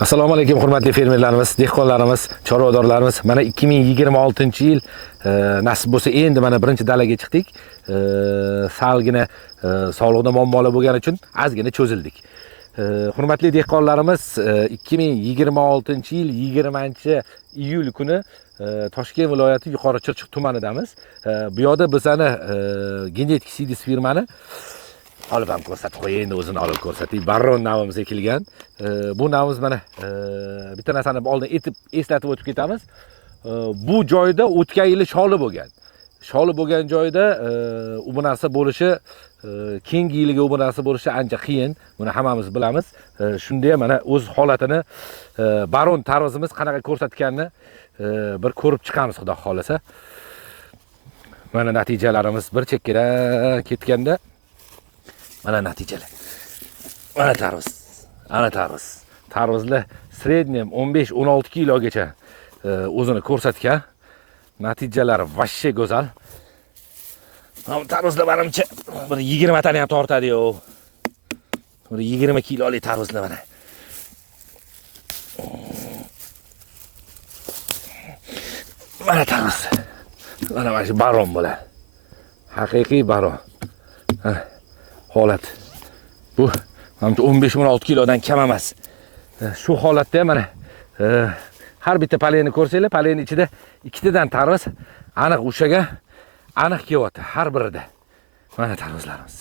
Assalomu alaykum hurmatli fermerlarimiz, dehqonlarimiz, chorvadorlarimiz. Mana 2026-yil nasib bo'lsa endi mana birinchi dalaga chiqdik. Salgina sog'liqda muammolar bo'lgani uchun ozgina cho'zildik. Hurmatli dehqonlarimiz, 2026-yil 20-iyul kuni Toshkent viloyati Yuqori Chirchiq tumanidamiz. Bu yerda bizani genetik sidis firmani olib ham ko'rsatib qo'yay, endi o'zini olib ko'rsatay. Baron navimiz ekilgan. Bu navimiz mana bitta narsani oldin eslatib o'tib ketamiz. Bu joyda o'tgan yili sholi bo'lgan. Sholi bo'lgan joyda bu narsa bo'lishi, keyingi yiliga bu narsa bo'lishi ancha qiyin. Buni hammamiz bilamiz. Shunda ham mana o'z holatini baron tarvuzimiz qanaqa ko'rsatganini bir ko'rib chiqamiz, xudo xolasa. Mana natijalarimiz bir chekkadan ketganda mana natijalar. Mana tarvuz. Ana tarvuz. Tarvuzlar sredniyam 15-16 kilogacha o'zini ko'rsatgan. Natijalar vashshe go'zal. Tarvuzlar menimcha bir 20 tani ham tortadi-yu. Bir 20 kilolik tarvuzlar mana. Mana tarvuz. Mana shu baron bo'ladi. Haqiqiy baron. Holat. Bu menimcha 15-16 kilodan kam emas. Shu holatda mana har bitta paleni ko'rsanglar, palen ichida ikkitadan tarvuz aniq o'shaga aniq kelyapti har birida. Mana tarvuzlarimiz.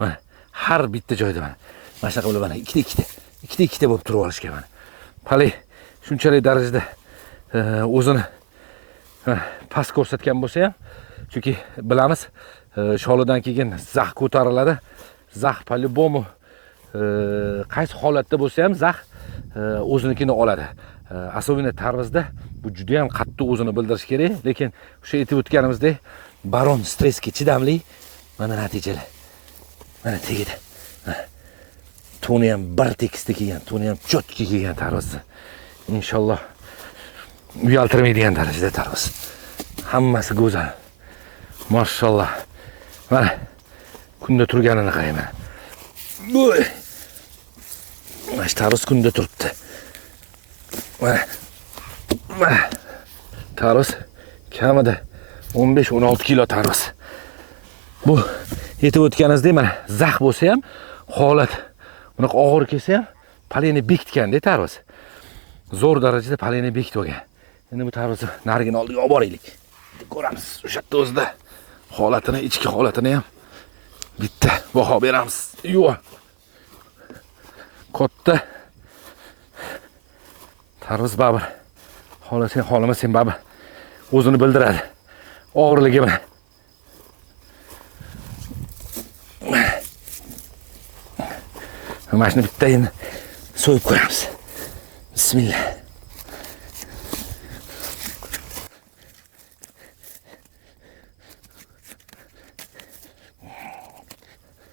Mana har bitta joyda mana shunaqa bo'lib mana ikkita bo'lib turib olishgan mana. Palen shunchalik darajada o'zini past ko'rsatgan bo'lsa ham, chunki bilamiz, sholidan keyin zax ko'tariladi. Zax по-любому qaysi holatda bo'lsa ham zax o'zinikini oladi. Особенно tarvuzda bu juda ham qattiq o'zini bildirish kerak, lekin o'sha aytib o'tganimizdek, baron stressga chidamli. Mana natijalar. Mana tegidi. To'ni ham bir tekisda kelgan, to'ni ham chotki kelgan tarvuz. Inshaalloh uyaltirmaydigan darajada tarvuz. Hammasi go'zal. Mashallah. Mana kunda turganini qarayman. Mana tarvuz kunda turibdi. Mana tarvuz kamida 15-16 kilo tarvuz. Bu yetib o'tganingizda mana zax bo'lsa ham, holat bunaqa og'ir kelsa ham paleni bekitganda tarvuz. Zo'r darajada paleni bekitib olgan. Endi bu tarvuzni narigini oldiga olib boraylik. Ko'ramiz o'sha yerda o'zida holatini, ichki holatini ham bitta baho beramiz. Yo'q. Katta tarvuz babir. Xolasang, xolamasang babir o'zini bildiradi. Og'irligi bilan. Mana shuni bitta endi so'yib ko'ramiz. Bismillah.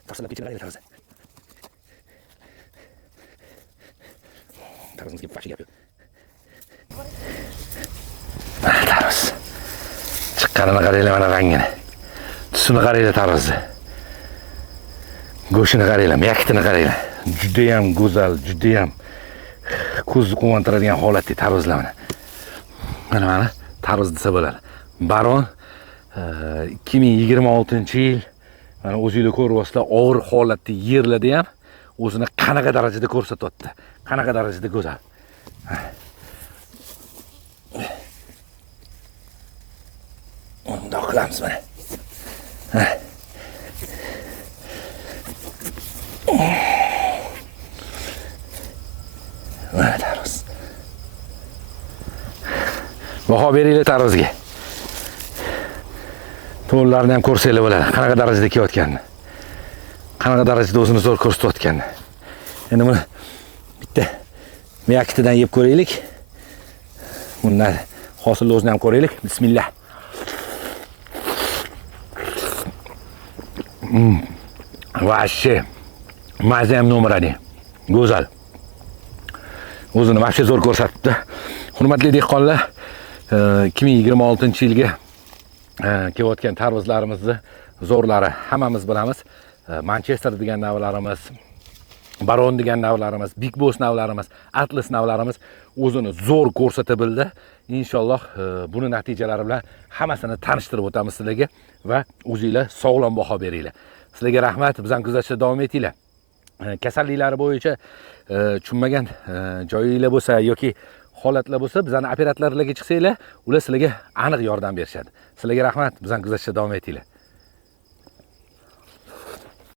Tarvuzlar ichida qaraydi tarvuz. Tarvuzimizga vahshiy gap yo'q. Mana tarvuz. Chiqqanini qaranglar, mana rangini. Tusini qaranglar tarvuzni. Go'shini qaranglar, yaktini qaranglar. Juda ham go'zal, juda ham ko'zni quvontiradigan holatda tarvuzlar mana. Mana tarvuz desa bo'ladi. Baron 2026-yil mana o'zingizlar ko'ryapsizlar, og'ir holatda yerlarda ham o'zini qanaqa darajada ko'rsatyapti. Qanaqa darajada go'zal. Bundoq qilamiz mana. Mana tarvuz. Baho beringlar tarvuzga. To'nlarni ham ko'rsanglar bo'ladi. Qanaqa darajada kelayotganini. Qanaqa darajada o'zini zo'r ko'rsatayotganini. Endi buni bitta miyaktidan yeb ko'raylik. Bundan hosilni o'zini ham ko'raylik. Bismillah. Vashshe. Maza ham nomeradi. Go'zal. O'zini vashshe zo'r ko'rsatdi. Hurmatli dehqonlar, 2026-yilga kelayotgan tarvuzlarimizni zo'rlari hammamiz bilamiz. Manchester degan navlarimiz, Baron degan navlarimiz, Big Boss navlarimiz, Atlas navlarimiz o'zini zo'r ko'rsata bildi. Inshaalloh buni natijalari bilan hammasini tanishtirib o'tamiz sizlarga va o'zingizlar sog'lom baho beringlar. Sizlarga rahmat, bizani kuzatishda davom etinglar. Kasalliklari bo'yicha tushunmagan joyinglar bo'lsa yoki holatlar bo'lsa, bizani operatorlarga chiqsanglar, ular sizlarga aniq yordam berishadi. Sizlarga rahmat, bizani kuzatishda davom etinglar.